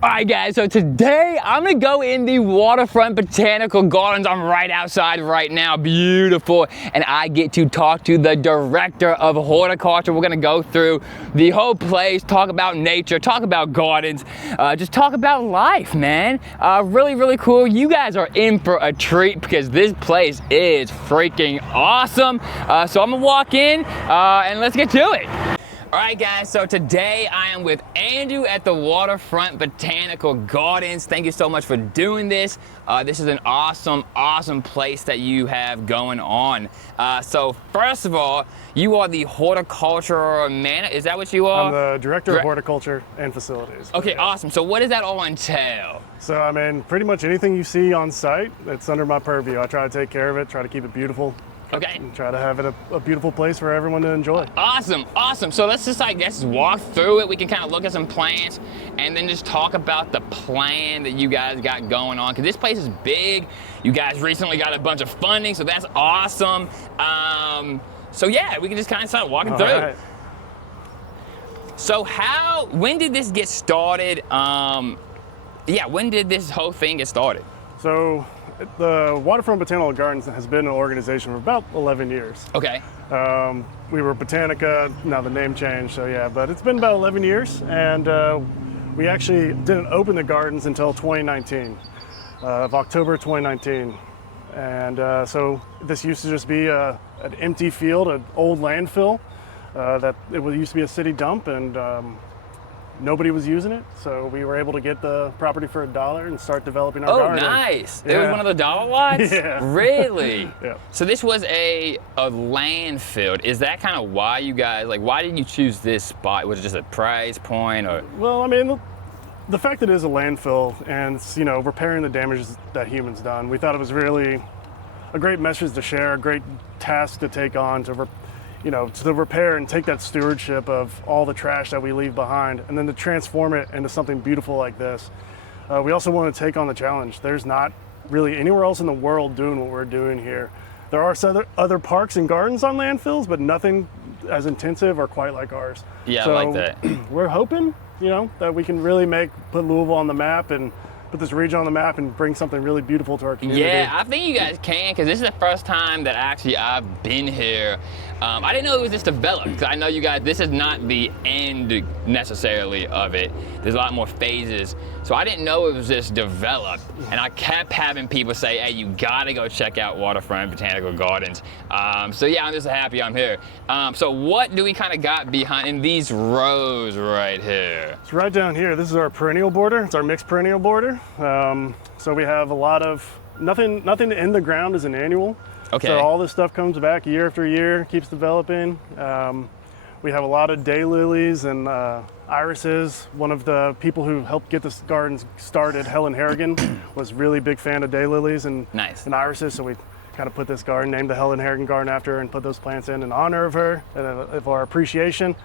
All right, guys, so today I'm gonna go in the Waterfront Botanical Gardens. I'm right outside right now, beautiful, and I get to talk to the director of horticulture. We're gonna go through the whole place, talk about nature, talk about gardens, just talk about life, man. Really, really cool. You guys are in for a treat because this place is freaking awesome. So I'm gonna walk in and let's get to it. All right, guys, so today I am with Andrew at the Waterfront Botanical Gardens. Thank you so much for doing this. This is an awesome, awesome place that you have going on. So first of all, you are the horticulture manager. Is that what you are? I'm the director of horticulture and facilities. Okay, awesome. So what does that all entail? So, I mean, pretty much anything you see on site, it's under my purview. I try to take care of it, try to keep it beautiful. Okay. And try to have it a beautiful place for everyone to enjoy. Awesome, awesome. So let's just, I guess, walk through it. We can kind of look at some plants and then just talk about the plan that you guys got going on. Because this place is big. You guys recently got a bunch of funding, so that's awesome. So yeah, we can just kind of start walking through. Right. So when did this get started? Yeah, when did this whole thing get started? So, the Waterfront Botanical Gardens has been an organization for about 11 years. Okay. We were Botanica, now the name changed, so yeah, but it's been about 11 years, and we actually didn't open the gardens until 2019, of October 2019. And so this used to just be an empty field, an old landfill, that it used to be a city dump, and nobody was using it, so we were able to get the property for $1 and start developing our garden. Oh, nice. Yeah. It was one of the dollar lots? Yeah. Really? Yeah. So this was a landfill. Is that kind of why you guys, like, why did you choose this spot? Was it just a price point or? Well, I mean, the fact that it is a landfill and it's, you know, repairing the damage that humans done, we thought it was really a great message to share, a great task to take on to repair and take that stewardship of all the trash that we leave behind and then to transform it into something beautiful like this. We also want to take on the challenge. There's not really anywhere else in the world doing what we're doing here. There are other parks and gardens on landfills, but nothing as intensive or quite like ours. Yeah, so I like that. We're hoping, that we can really put Louisville on the map and put this region on the map and bring something really beautiful to our community. Yeah, I think you guys can, because this is the first time that I've been here. I didn't know it was this developed, because I know you guys, this is not the end necessarily of it. There's a lot more phases. So I didn't know it was this developed. And I kept having people say, hey, you gotta go check out Waterfront Botanical Gardens. So yeah, I'm just happy I'm here. So what do we kind of got behind in these rows right here? It's right down here. This is our perennial border. It's our mixed perennial border. So we have a lot of, nothing in the ground is an annual. Okay. So all this stuff comes back year after year, keeps developing. We have a lot of daylilies and irises. One of the people who helped get this garden started, Helen Harrigan, was really big fan of daylilies and irises. So we kind of put this garden, named the Helen Harrigan Garden after her, and put those plants in honor of her and of our appreciation.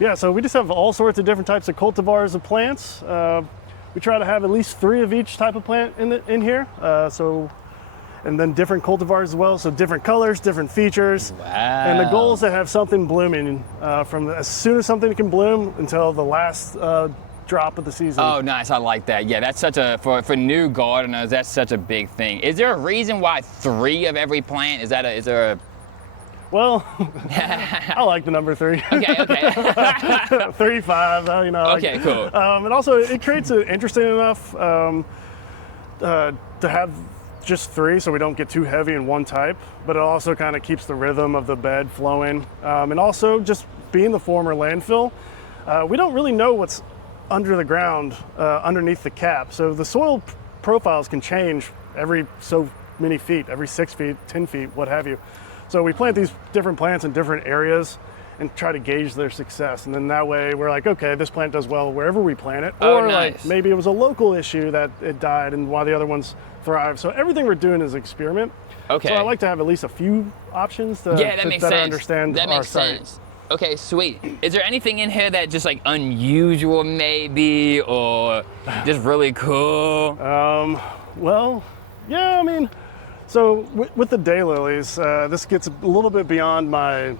Yeah, so we just have all sorts of different types of cultivars of plants. We try to have at least 3 of each type of plant in here. And then different cultivars as well, so different colors, different features. Wow. And the goal is to have something blooming from as soon as something can bloom until the last drop of the season. Oh, nice, I like that. Yeah, that's such a, for new gardeners, that's such a big thing. Is there a reason why 3 of every plant? Is there a? Well, I like the number 3. Okay. 3, 5, Okay, cool. And also it creates it interesting enough to have just 3 so we don't get too heavy in one type, but it also kind of keeps the rhythm of the bed flowing. And also just being the former landfill, we don't really know what's under the ground, underneath the cap. So the soil profiles can change every so many feet, every 6 feet, 10 feet, what have you. So we plant these different plants in different areas and try to gauge their success. And then that way we're like, okay, this plant does well wherever we plant it. Oh, or nice. like maybe it was a local issue that it died and while the other ones thrive. So everything we're doing is experiment. Okay. So I like to have at least a few options to makes better sense. understand That our makes site. sense. Okay, sweet. Is there anything in here that just like unusual maybe, or just really cool? Well, yeah, I mean, so with the daylilies, this gets a little bit beyond my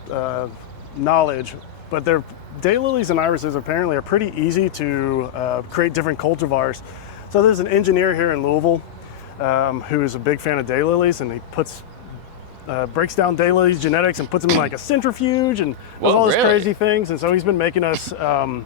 knowledge. but they're daylilies and irises apparently are pretty easy to create different cultivars. So there's an engineer here in Louisville who is a big fan of daylilies, and he breaks down daylilies genetics and puts them in like a centrifuge and does all these crazy things. And so he's been making us new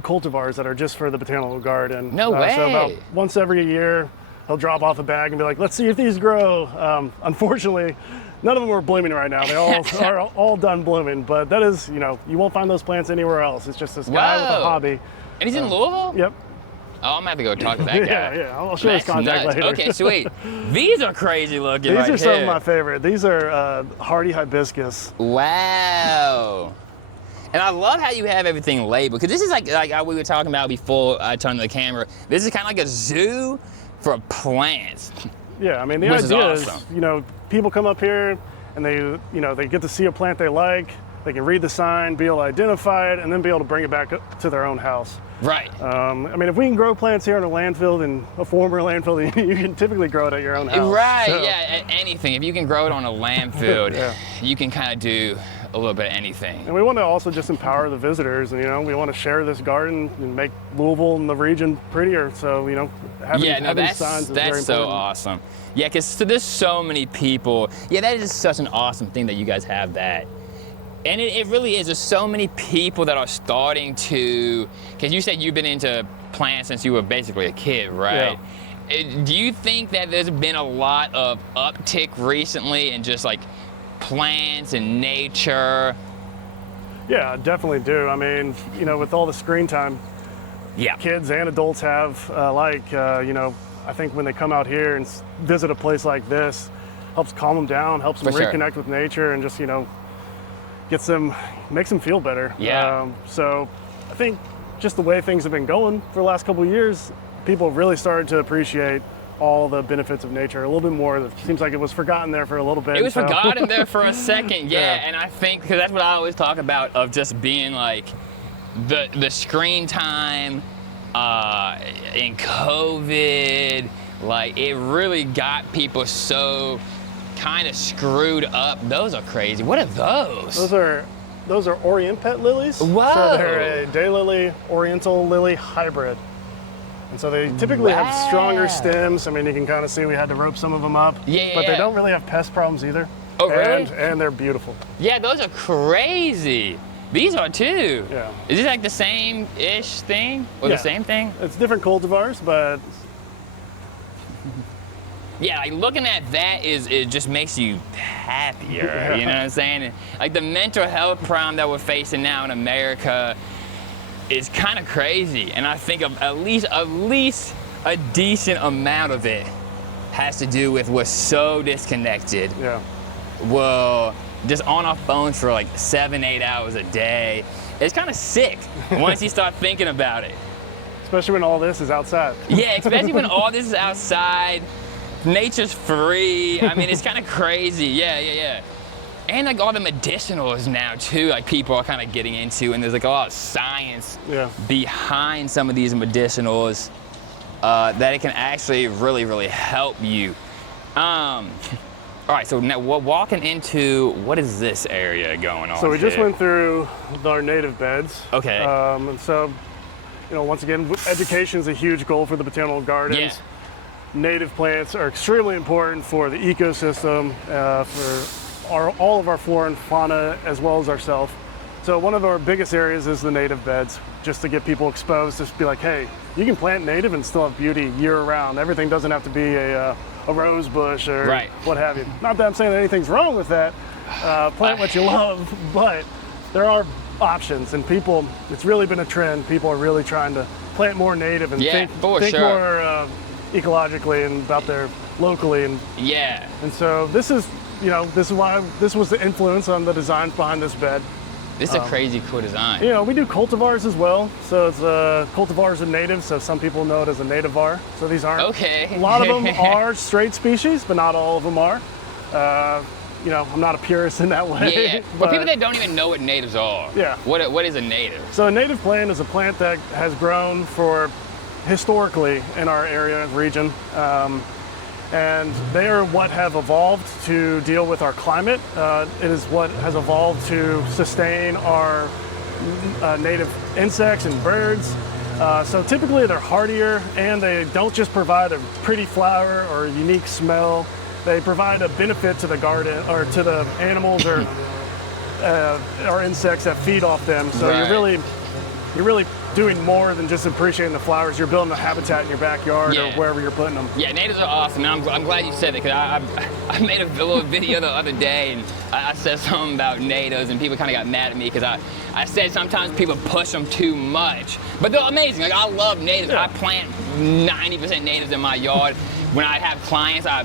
cultivars that are just for the botanical garden. No way. So about once every year, he'll drop off a bag and be like, let's see if these grow. Unfortunately, none of them are blooming right now. They all are all done blooming, but that is, you know, you won't find those plants anywhere else. It's just this guy with a hobby. And he's in Louisville? Yep. Oh, I'm gonna have to go talk to that guy. Yeah, I'll show his contact later. Okay, sweet. These are crazy looking. These are some of my favorite. These are hardy hibiscus. Wow. And I love how you have everything labeled, because this is like we were talking about before I turned to the camera. This is kind of like a zoo for plants. Yeah, I mean, the idea is, you know, people come up here and they get to see a plant they like. They can read the sign, be able to identify it, and then be able to bring it back up to their own house. Right. I mean, if we can grow plants here in a landfill, in a former landfill, you can typically grow it at your own house. Right, so. yeah, anything. If you can grow it on a landfill, you can kind of do a little bit of anything. And we want to also just empower the visitors, and, you know, we want to share this garden and make Louisville and the region prettier. So, you know, having signs is very important. That's so awesome. Yeah, because there's so many people. Yeah, that is such an awesome thing that you guys have that. And it really is. There's so many people that are starting to, because you said you've been into plants since you were basically a kid, right? Yeah. Do you think that there's been a lot of uptick recently in just like plants and nature? Yeah, I definitely do. I mean, you know, with all the screen time kids and adults have, you know, I think when they come out here and visit a place like this, helps calm them down, helps them reconnect with nature, and just, you know, makes them feel better. Yeah. So I think just the way things have been going for the last couple of years, people really started to appreciate all the benefits of nature a little bit more. It seems like it was forgotten there for a little bit. It was forgotten there for a second, and I think, because that's what I always talk about, of just being like the screen time in COVID, like it really got people so kind of screwed up. Those are crazy. What are those? Those are Orient pet lilies. Whoa. So they're a daylily, oriental lily hybrid. And so they typically have stronger stems. I mean, you can kind of see we had to rope some of them up. But they don't really have pest problems either. Oh, really? And they're beautiful. Yeah, those are crazy. These are too. Yeah. Is it like the same-ish thing? Or the same thing? It's different cultivars, but... Yeah, like looking at that it just makes you happier, you know what I'm saying? Like the mental health problem that we're facing now in America is kind of crazy, and I think at least a decent amount of it has to do with we're so disconnected. Yeah. Well, just on our phones for like 7-8 hours a day. It's kind of sick once you start thinking about it. Especially when all this is outside. Yeah, especially when all this is outside. Nature's free. I mean, it's kind of crazy. Yeah. And like all the medicinals now too, like people are kind of getting into, and there's like a lot of science behind some of these medicinals that it can actually really, really help you. All right, so now we're walking into, what is this area going on? So we just went through our native beds. Okay. And so, you know, once again, education is a huge goal for the botanical gardens. Yeah. Native plants are extremely important for the ecosystem, for all of our flora and fauna, as well as ourselves. So one of our biggest areas is the native beds, just to get people exposed, just be like, hey, you can plant native and still have beauty year-round. Everything doesn't have to be a rose bush or what have you. Not that I'm saying that anything's wrong with that. Plant what you love, but there are options, and people, it's really been a trend. People are really trying to plant more native and think more ecologically and about their locally, and so this is why this was the influence on the designs behind this bed. This is a crazy cool design. You know, we do cultivars as well. So it's cultivars are native, so some people know it as a nativar. So these aren't. A lot of them are straight species, but not all of them are. You know, I'm not a purist in that way. Yeah. For people that don't even know what natives are. Yeah. What is a native? So a native plant is a plant that has grown for historically in our area region. And they are what have evolved to deal with our climate. It is what has evolved to sustain our native insects and birds. So typically they're hardier, and they don't just provide a pretty flower or a unique smell. They provide a benefit to the garden or to the animals or insects that feed off them. So Right. you're really doing more than just appreciating the flowers. You're building a habitat in your backyard or Yeah. wherever you're putting them. Yeah, natives are awesome, and I'm glad you said that, because I made a little video the other day, and I said something about natives, and people kind of got mad at me because I said sometimes people push them too much, but they're amazing. Like, I love natives. Yeah. I plant 90% natives in my yard. When I have clients, I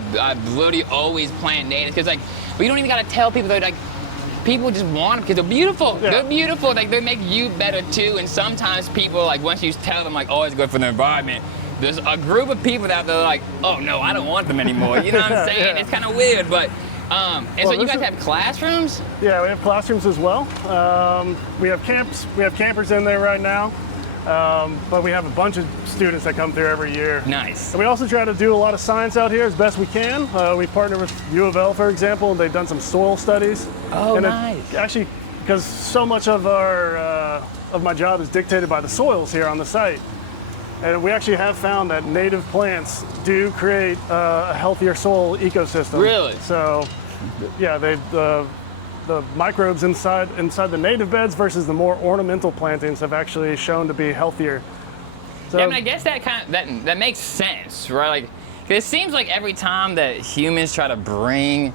literally always plant natives, because like, we don't even got to tell people, they're like, people just want them because they're beautiful. Yeah. They're beautiful. Like, they make you better too. And sometimes people, like, once you tell them, like, oh, it's good for the environment, there's a group of people out there like, oh no, I don't want them anymore. You know what I'm saying? Yeah. It's kind of weird, but and so you guys have classrooms? Yeah, we have classrooms as well. We have camps. We have campers in there right now. But we have a bunch of students that come through every year. Nice. And we also try to do a lot of science out here as best we can. We partner with U of L, for example, and they've done some soil studies. Oh, and nice. Actually, because so much of my job is dictated by the soils here on the site. And we actually have found that native plants do create a healthier soil ecosystem. Really? So, yeah, the microbes inside the native beds versus the more ornamental plantings have actually shown to be healthier. So, Yeah, I mean, I guess that makes sense, right? Like, 'cause it seems like every time that humans try to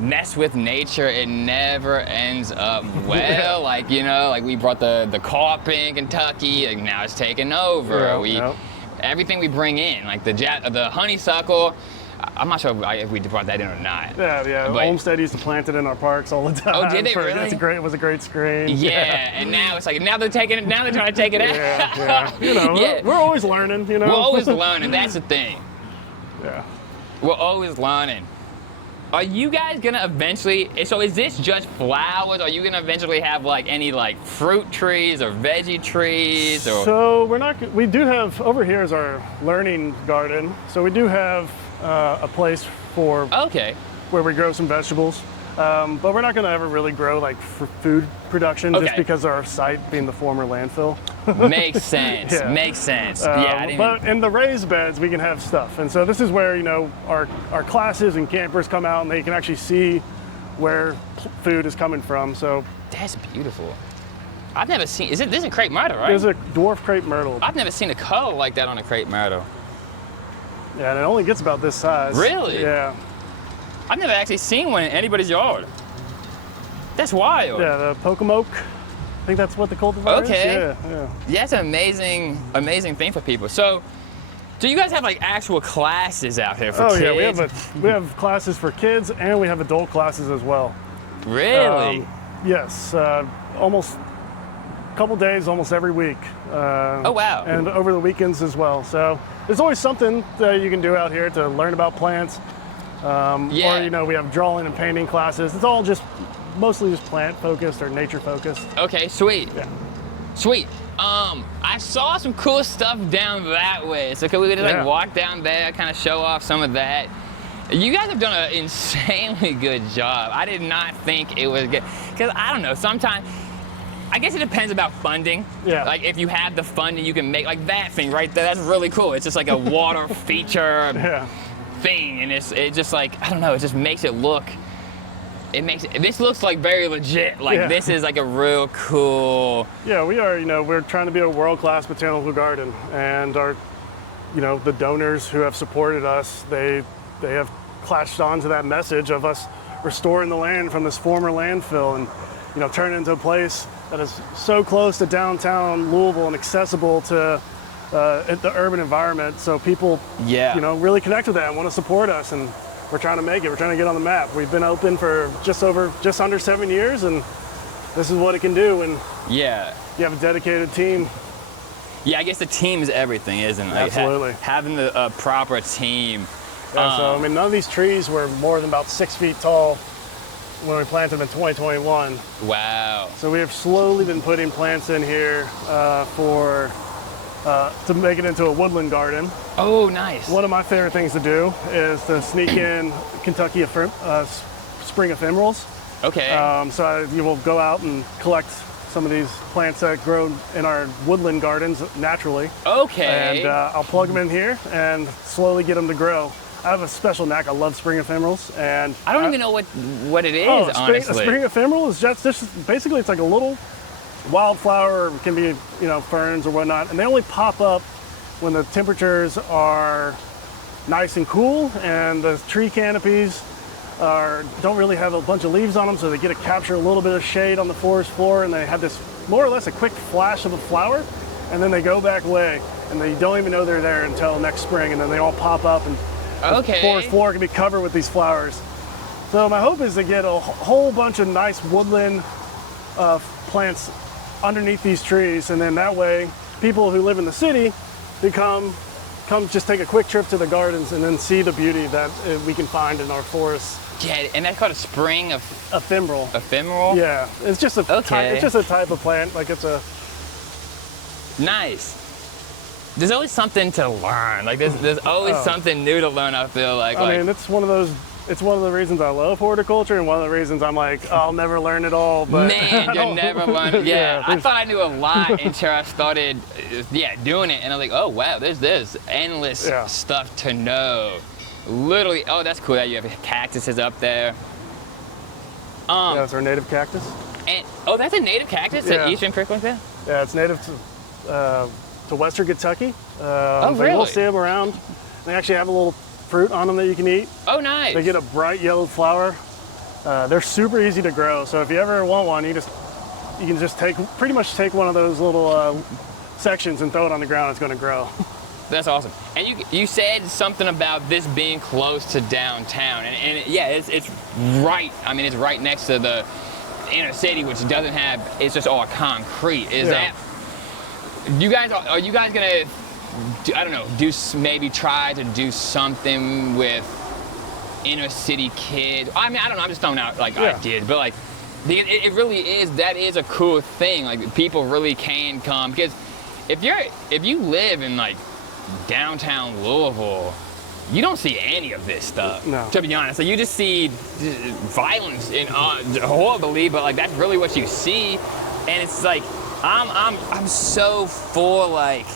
mess with nature, it never ends up well. Yeah. Like, you know, like we brought the carp in Kentucky, and now it's taken over. Yeah. Everything we bring in, like the honeysuckle, I'm not sure if we brought that in or not. Yeah. But- Olmsted used to plant it in our parks all the time. Oh, did they really? It was a great screen. Yeah, and now it's like, now they're trying to take it out. Yeah. You know, Yeah. we're always learning, you know. We're always learning, that's the thing. Yeah. We're always learning. Are you guys gonna eventually, so is this just flowers? Are you gonna eventually have like any like fruit trees or veggie trees or? So we do have, over here is our learning garden. So we do have a place for Okay. where we grow some vegetables. But we're not going to ever really grow like for food production just Okay. because our site being the former landfill. Makes sense. Yeah. Makes sense. Yeah, I didn't But in the raised beds, we can have stuff. And so this is where, you know, our classes and campers come out and they can actually see where food is coming from. So that's beautiful. I've never seen, this is a crepe myrtle, right? there's a dwarf crepe myrtle. I've never seen a color like that on a crepe myrtle. Yeah, and it only gets about this size. Really? Yeah. I've never actually seen one in anybody's yard. That's wild. Yeah, the Pokemoke. I think that's what the cultivar is. Okay. Yeah. Yeah, that's an amazing thing for people. So, do you guys have like actual classes out here for kids? Yeah, we have classes for kids and we have adult classes as well. Really? Yes, almost a couple days, almost every week. Oh, wow. And over the weekends as well. So there's always something that you can do out here to learn about plants. Yeah. Or, you know, we have drawing and painting classes. It's all just mostly just plant focused or nature focused. Okay, sweet. Yeah. Sweet. I saw some cool stuff down that way. So can we just like walk down there, kind of show off some of that? You guys have done an insanely good job. I did not think it was good. Because I don't know, sometimes, I guess it depends about funding. Yeah. Like if you have the funding, you can make like that thing right there. That's really cool. It's just like a water feature Yeah. thing. And it just like, I don't know, it just makes it look, this looks like very legit. Like this is like a real cool. Yeah, we are, you know, we're trying to be a world-class botanical garden, and our, you know, the donors who have supported us, they have latched on to that message of us restoring the land from this former landfill and, you know, turn it into a place that is so close to downtown Louisville and accessible to the urban environment. So people, you know, really connect with that and want to support us, and we're trying to make it. We're trying to get on the map. We've been open for just under 7 years, and this is what it can do when you have a dedicated team. Yeah, I guess the team is everything, isn't it? Like Absolutely. Having the proper team. Yeah, so, I mean, none of these trees were more than about 6 feet tall when we planted them in 2021. Wow. So we have slowly been putting plants in here for to make it into a woodland garden. Oh, nice. One of my favorite things to do is to sneak in Kentucky spring ephemerals. Okay. You will go out and collect some of these plants that grow in our woodland gardens naturally. Okay. And I'll plug them in here and slowly get them to grow. I have a special knack. I love spring ephemerals, and I don't even know what it is, honestly. A spring ephemeral is just basically, it's like a little wildflower, or it can be, ferns or whatnot, and they only pop up when the temperatures are nice and cool, and the tree canopies don't really have a bunch of leaves on them, so they get to capture a little bit of shade on the forest floor, and they have this more or less a quick flash of a flower, and then they go back away, and you don't even know they're there until next spring, and then they all pop up, and the forest floor can be covered with these flowers. So my hope is to get a whole bunch of nice woodland plants underneath these trees, and then that way people who live in the city come just take a quick trip to the gardens and then see the beauty that we can find in our forests. Yeah, and that's called a spring of ephemeral. Ephemeral? Yeah, it's just a type of plant. Like it's a nice. There's always something to learn. Like there's always something new to learn. I feel like. I mean, it's one of the reasons I love horticulture, and one of the reasons I'm like, I'll never learn it all. But man, you'll never learn. Yeah, I thought I knew a lot until I started, doing it, and I'm like, oh wow, there's endless stuff to know. Literally, oh, that's cool that you have cactuses up there. Yeah, that's our native cactus. And that's a native cactus at Eastern Creek like that? Yeah, it's native to Western Kentucky. Really? You'll see them around. They actually have a little fruit on them that you can eat. Oh, nice. They get a bright yellow flower. They're super easy to grow. So if you ever want one, you can just pretty much take one of those little sections and throw it on the ground. It's going to grow. That's awesome. And you said something about this being close to downtown, and it's right. I mean, it's right next to the inner city, which doesn't have. It's just all concrete. Are you guys gonna? I don't know. Maybe try to do something with inner city kids. I mean, I don't know. I'm just throwing out ideas, but like, it really is. That is a cool thing. Like, people really can come, because if you live in like downtown Louisville, you don't see any of this stuff. No. To be honest, like, you just see violence and horribly, but like that's really what you see, and it's like I'm so for like.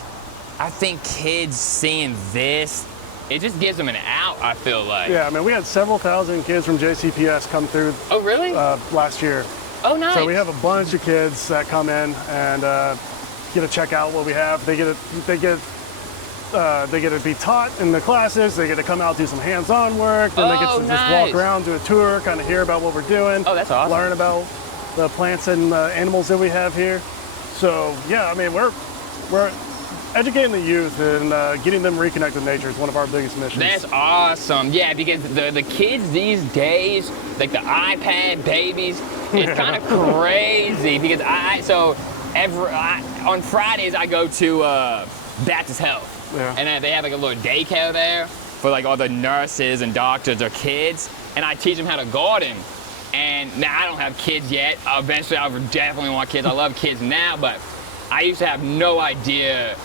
I think kids seeing this, it just gives them an out, I feel like. Yeah, I mean, we had several thousand kids from JCPS come through. Oh, really? Last year. Oh, nice. So we have a bunch of kids that come in and get to check out what we have. They get to be taught in the classes. They get to come out, do some hands-on work. Then they get to just walk around, do a tour, kind of hear about what we're doing. Oh, that's awesome. Learn about the plants and animals that we have here. So yeah, I mean, we're educating the youth and getting them reconnected with nature is one of our biggest missions. That's awesome. Yeah, because the kids these days, like the iPad babies, it's kind of crazy. Because on Fridays I go to Baptist Health, and they have like a little daycare there for like all the nurses and doctors or kids, and I teach them how to garden. And now I don't have kids yet. Eventually I would definitely want kids. I love kids now, but I used to have no idea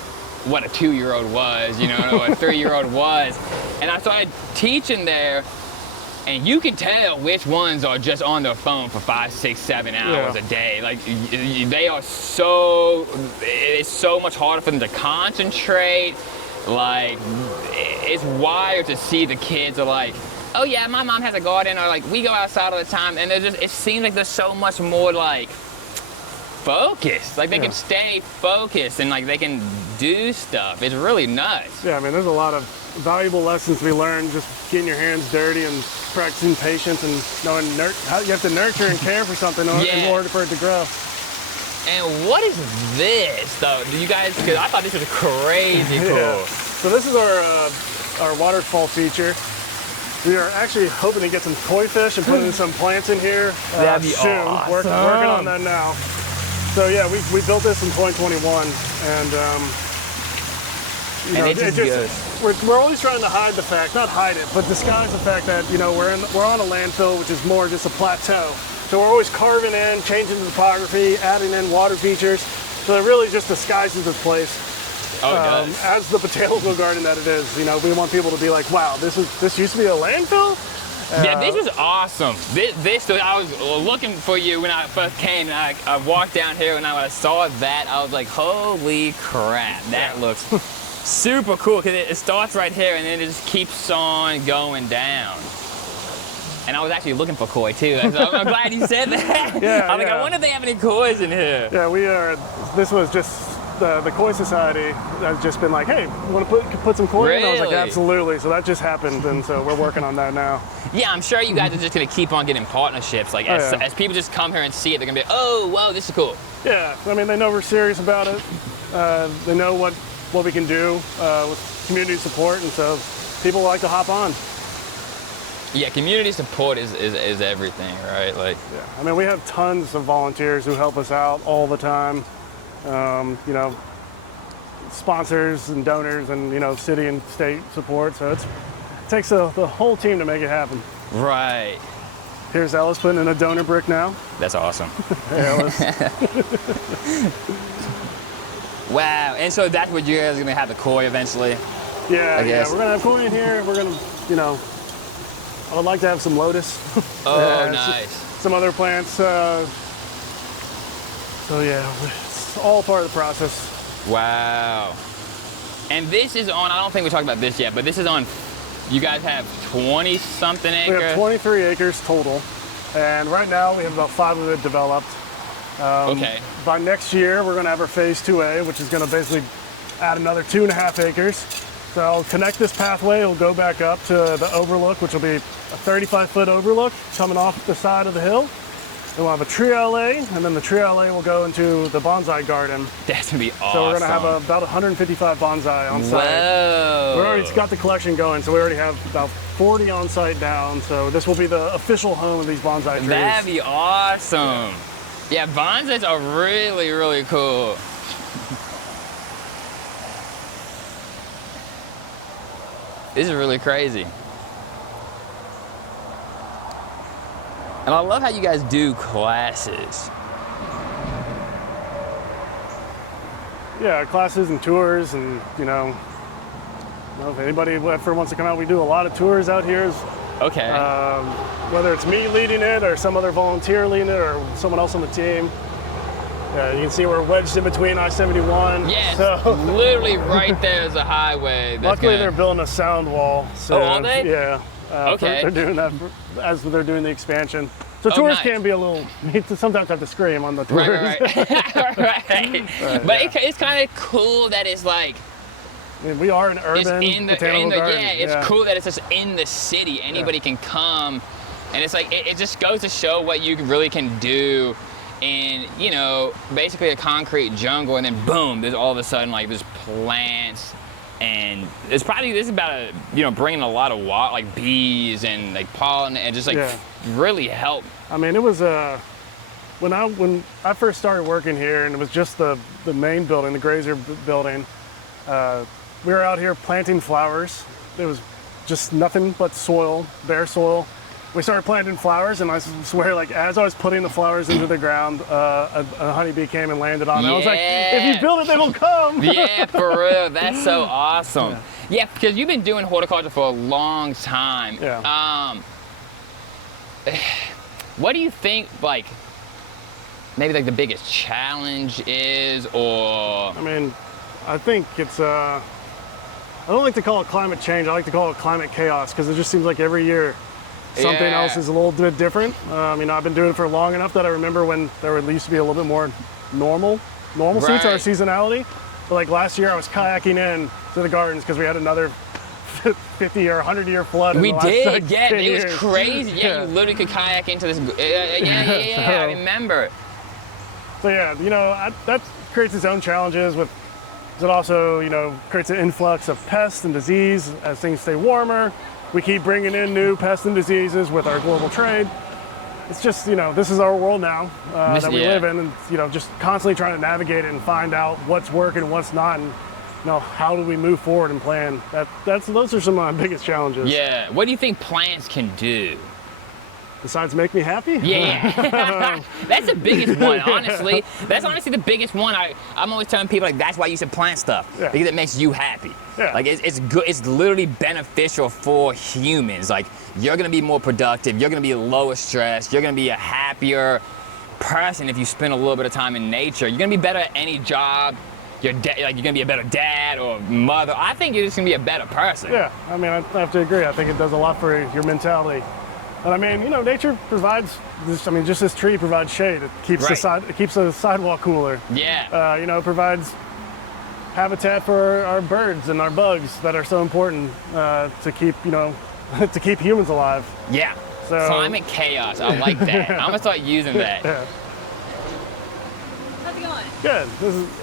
what a 2-year-old was, or a 3-year-old was. And I started teaching there, and you can tell which ones are just on their phone for 5, 6, 7 hours a day. Like, they are it's so much harder for them to concentrate. Like, it's wild to see the kids are like, oh yeah, my mom has a garden, or like, we go outside all the time, and it seems like there's so much more like focused. Like, they can stay focused and like they can do stuff. It's really nuts. Yeah, I mean, there's a lot of valuable lessons we learned just getting your hands dirty and practicing patience and knowing how you have to nurture and care for something in order for it to grow. And what is this though? Do you guys? Because I thought this was crazy cool. Yeah. So this is our waterfall feature. We are actually hoping to get some koi fish and put in some plants in here That'd be soon. awesome. Working on that now. So yeah, we built this in 2021, and we're always trying to hide the fact, not hide it, but disguise the fact that we're on a landfill, which is more just a plateau. So we're always carving in, changing the topography, adding in water features. So it really just disguises the place. Oh, it does. As the botanical garden that it is, you know, we want people to be like, wow, this used to be a landfill? Yeah, this is awesome. I was looking for you when I first came, and I walked down here, and when I saw that, I was like, holy crap, that looks super cool, because it starts right here, and then it just keeps on going down. And I was actually looking for koi too, so I'm glad you said that. Yeah, I'm like, I wonder if they have any kois in here. Yeah, we are. This was just the Koi Society has just been like, hey, you want to put some koi in? I was like, absolutely. So that just happened, and so we're working on that now. Yeah, I'm sure you guys are just gonna keep on getting partnerships. Like as people just come here and see it, they're gonna be, oh, whoa, this is cool. Yeah, I mean, they know we're serious about it. They know what we can do with community support, and so people like to hop on. Yeah, community support is everything, right? Like, yeah, I mean, we have tons of volunteers who help us out all the time. You know, sponsors and donors, and you know, city and state support. So it takes the whole team to make it happen. Right. Here's Ellis putting in a donor brick now. That's awesome. Hey, Ellis. Wow. And so that's what you guys are gonna have, the koi eventually. Yeah, we're gonna have koi in here. We're gonna, you know, I would like to have some lotus. Oh, nice. Some other plants. So yeah, it's all part of the process. Wow. And this is on, I don't think we talked about this yet, but this is on, you guys have 20-something acres? We have 23 acres total. And right now we have about 5 of it developed. Okay. By next year, we're gonna have our phase 2A, which is gonna basically add another 2.5 acres. So I'll connect this pathway, it'll go back up to the overlook, which will be a 35-foot overlook coming off the side of the hill. Then we'll have a tree alley, and then the tree alley will go into the bonsai garden. That's gonna be awesome. So we're gonna have about 155 bonsai on site. Whoa. We already got the collection going, so we already have about 40 on site down. So this will be the official home of these bonsai trees. That'd be awesome. Yeah, bonsais are really, really cool. This is really crazy. And I love how you guys do classes. Yeah, classes and tours, and you know if anybody ever wants to come out, we do a lot of tours out here. Okay. Whether it's me leading it or some other volunteer leading it or someone else on the team. You can see we're wedged in between I-71. Yes, so literally right there is a highway. Luckily, they're building a sound wall. So, oh, are they? Yeah. Okay. They're doing that as they're doing the expansion. So tours can be a little, you sometimes have to scream on the tours. Right. Right. But it's kind of cool that it's like, I mean, we are an urban botanical garden. Yeah, it's cool that it's just in the city. Anybody can come, and it's like it just goes to show what you really can do in, you know, basically a concrete jungle, and then boom, there's all of a sudden like there's plants, and this is about bringing a lot of like bees and like pollen, and just like really help. I mean, it was when I first started working here, and it was just the main building, the grazer building. We were out here planting flowers. It was just nothing but soil, bare soil. We started planting flowers, and I swear, like, as I was putting the flowers into the ground, a honeybee came and landed on it. I was like, if you build it, they will come. Yeah, for real. That's so awesome. Yeah, because you've been doing horticulture for a long time. Yeah. What do you think, like, maybe like the biggest challenge is, or? I mean, I think it's, I don't like to call it climate change. I like to call it climate chaos, because it just seems like every year something else is a little bit different. I've been doing it for long enough that I remember when there used to be a little bit more normal suits, our seasonality. But like last year, I was kayaking in to the gardens because we had another 50 or 100-year flood. We did, yeah. It was crazy. Yeah, you literally could kayak into this. I remember. So yeah, that creates its own challenges with. It also, creates an influx of pests and disease as things stay warmer. We keep bringing in new pests and diseases with our global trade. It's just, this is our world now that we live in, and just constantly trying to navigate it and find out what's working and what's not, and how do we move forward and plan. Those are some of my biggest challenges. Yeah. What do you think plants can do? besides make me happy? Yeah. That's the biggest one, honestly. That's honestly the biggest one. I'm always telling people, like, that's why you should plant stuff. Yeah. Because it makes you happy. Yeah. Like, it's good. It's literally beneficial for humans. Like, you're going to be more productive. You're going to be lower stress. You're going to be a happier person if you spend a little bit of time in nature. You're going to be better at any job. You're gonna be a better dad or mother. I think you're just gonna be a better person. Yeah, I mean, I have to agree. I think it does a lot for your mentality. And I mean, you know, nature provides this. I mean, just this tree provides shade. It keeps it keeps the sidewalk cooler. Yeah. You know, it provides habitat for our birds and our bugs that are so important to keep, you know, to keep humans alive. Yeah. So, climate chaos. I like that. I'm gonna start using that. Yeah. How's it going? Good.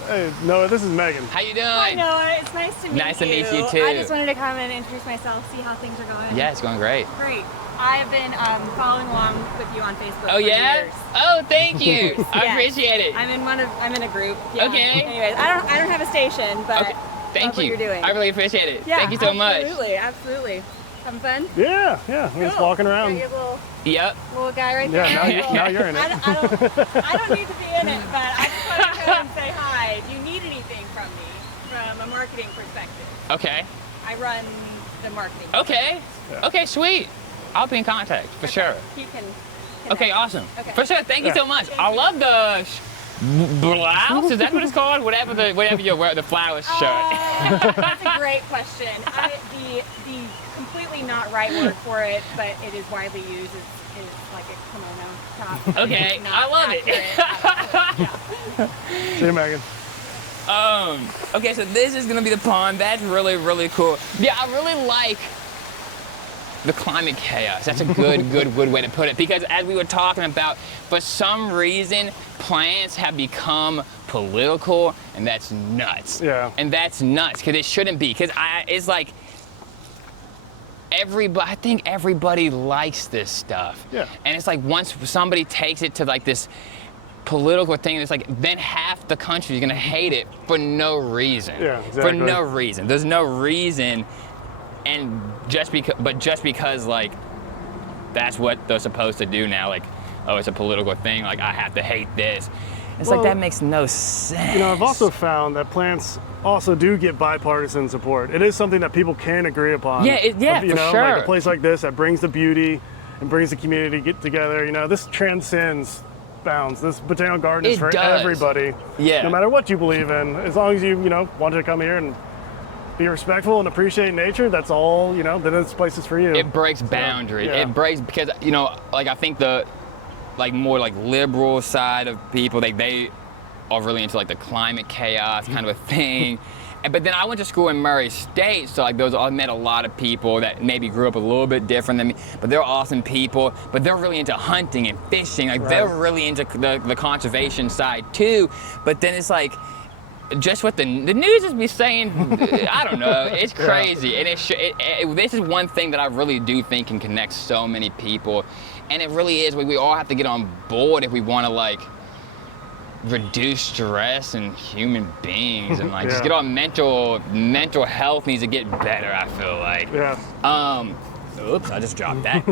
Hey, Noah, this is Megan. How you doing? Hi Noah, it's nice to meet you. Nice to meet you too. I just wanted to come and introduce myself, see how things are going. Yeah, it's going great. Great. I've been following along with you on Facebook. Oh for yeah? years. Oh, thank you. I Yes. appreciate it. I'm in a group. Yeah. Okay. Anyways, I don't have a station, but Okay. Thank love what you. you're doing. I really appreciate it. Yeah, Thank you so much. Absolutely. Having fun? Yeah, we're just walking around. Got your Yep. little guy right Yeah, there. now you're in it. I don't need to be in it, but I just want to come and say hi. Do you need anything from me from a marketing perspective? Okay. I run the marketing. Okay. Yeah. Okay, sweet. I'll be in contact for sure. You can. Okay, awesome. Okay. For sure. Thank you so much. Thank I you. love the blouse. Is that what it's called? Whatever you wear, the flower shirt. That's a great question. The completely not right word for it, but it is widely used is like a kimono top. Okay, Not I love it. accurate. See you, Megan. Okay, so this is gonna be the pond. That's really, really cool. Yeah, I really like the climate chaos. That's a good way to put it. Because as we were talking about, for some reason, plants have become political, and that's nuts. Yeah. And that's nuts, because it shouldn't be. Because it's like, I think everybody likes this stuff. Yeah. And it's like once somebody takes it to like this political thing, it's like then half the country is gonna hate it for no reason. Yeah, exactly. For no reason. There's no reason, and just because like that's what they're supposed to do now. Like, oh, it's a political thing. Like I have to hate this. It's like Well, that makes no sense. You know, I've also found that plants also do get bipartisan support. It is something that people can agree upon. Yeah, You for know, sure. like a place like this that brings the beauty and brings the community get together. You know, this transcends bounds. This botanical garden is It for does. everybody. Yeah. No matter what you believe in, as long as you want to come here and be respectful and appreciate nature, that's all, then this place is for you. It breaks boundaries. Yeah. It breaks because like I think the more like liberal side of people, they are really into like the climate chaos kind of a thing. But then I went to school in Murray State, so like I met a lot of people that maybe grew up a little bit different than me, but they're awesome people. But they're really into hunting and fishing. Like they're really into the conservation side too. But then it's like, just what the news is be saying, I don't know. It's crazy, and this is one thing that I really do think can connect so many people, and it really is. We all have to get on board if we want to like reduce stress in human beings, and like just get our mental health needs to get better. I feel like. Yeah. Oops, I just dropped that.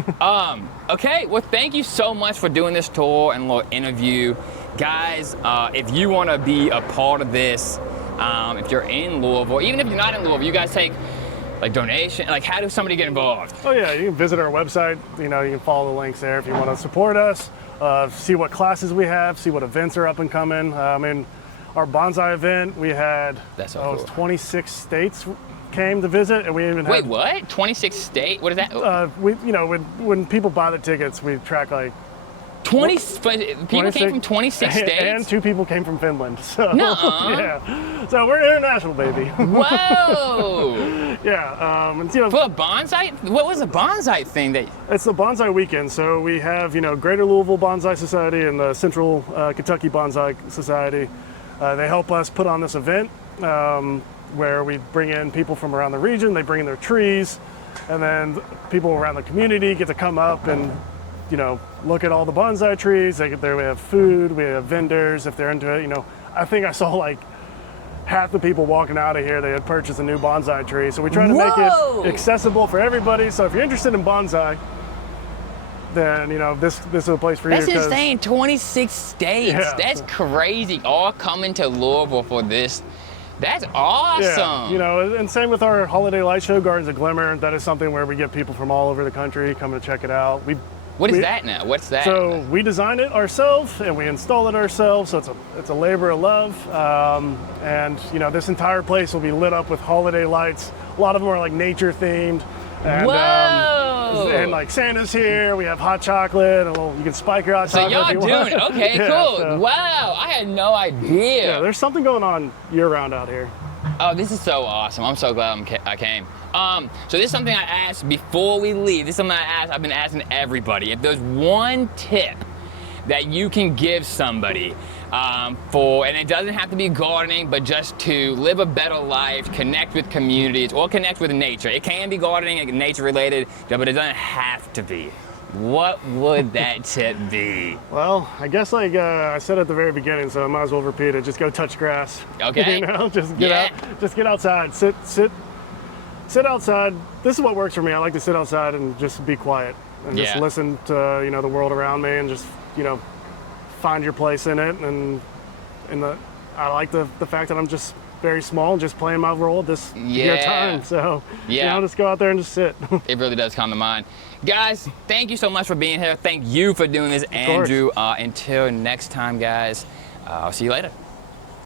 Okay, well, thank you so much for doing this tour and little interview. Guys, if you want to be a part of this, if you're in Louisville, even if you're not in Louisville, you guys take like donation, like how does somebody get involved? Oh yeah, you can visit our website. You can follow the links there if you want to support us, see what classes we have, see what events are up and coming. I mean, our bonsai event, we had That's so it was cool. 26 states came to visit, and we even Wait, had, what? 26 state? What is that? when people buy the tickets, we track like 20 people came from 26 states? and 2 people came from Finland. So Nuh-uh. yeah, so we're international, baby. Whoa! Yeah, and, For a bonsai? What was a bonsai thing that? it's the Bonsai Weekend, so we have, Greater Louisville Bonsai Society and the Central Kentucky Bonsai Society. They help us put on this event where we bring in people from around the region, they bring in their trees, and then people around the community get to come up and, look at all the bonsai trees. We have food, we have vendors if they're into it. I think I saw like half the people walking out of here, they had purchased a new bonsai tree. So we try to make Whoa! it accessible for everybody. So if you're interested in bonsai, then you know this is a place for That's you. 'Cause- insane. 26 states. Yeah. That's crazy. All coming to Louisville for this. That's awesome. Yeah, you know, and same with our holiday light show, Gardens of Glimmer. That is something where we get people from all over the country coming to check it out. What is that now? What's that? So we design it ourselves and we install it ourselves. So it's a labor of love. And you know, this entire place will be lit up with holiday lights. A lot of them are like nature themed. And, Whoa! And like Santa's here. We have hot chocolate. And you can spike your hot So chocolate. y'all if you doing want. okay? Yeah, Cool. so- Wow, I had no idea. Yeah, there's something going on year round out here. Oh, this is so awesome. I'm so glad I came. So this is something I asked before we leave. This is something I've been asking everybody. If there's one tip that you can give somebody and it doesn't have to be gardening, but just to live a better life, connect with communities, or connect with nature. It can be gardening and nature related, but it doesn't have to be. What would that tip be? Well, I guess like I said at the very beginning, so I might as well repeat it. Just go touch grass. Okay. You know, just get Yeah. out. Just get outside. Sit outside. This is what works for me. I like to sit outside and just be quiet and just Yeah. listen to the world around me and just find your place in it. And I like the fact that I'm just very small, just playing my role this year time. So just go out there and just sit. It really does come to mind. Guys, thank you so much for being here. Thank you for doing this, Andrew. Until next time, guys, I'll see you later.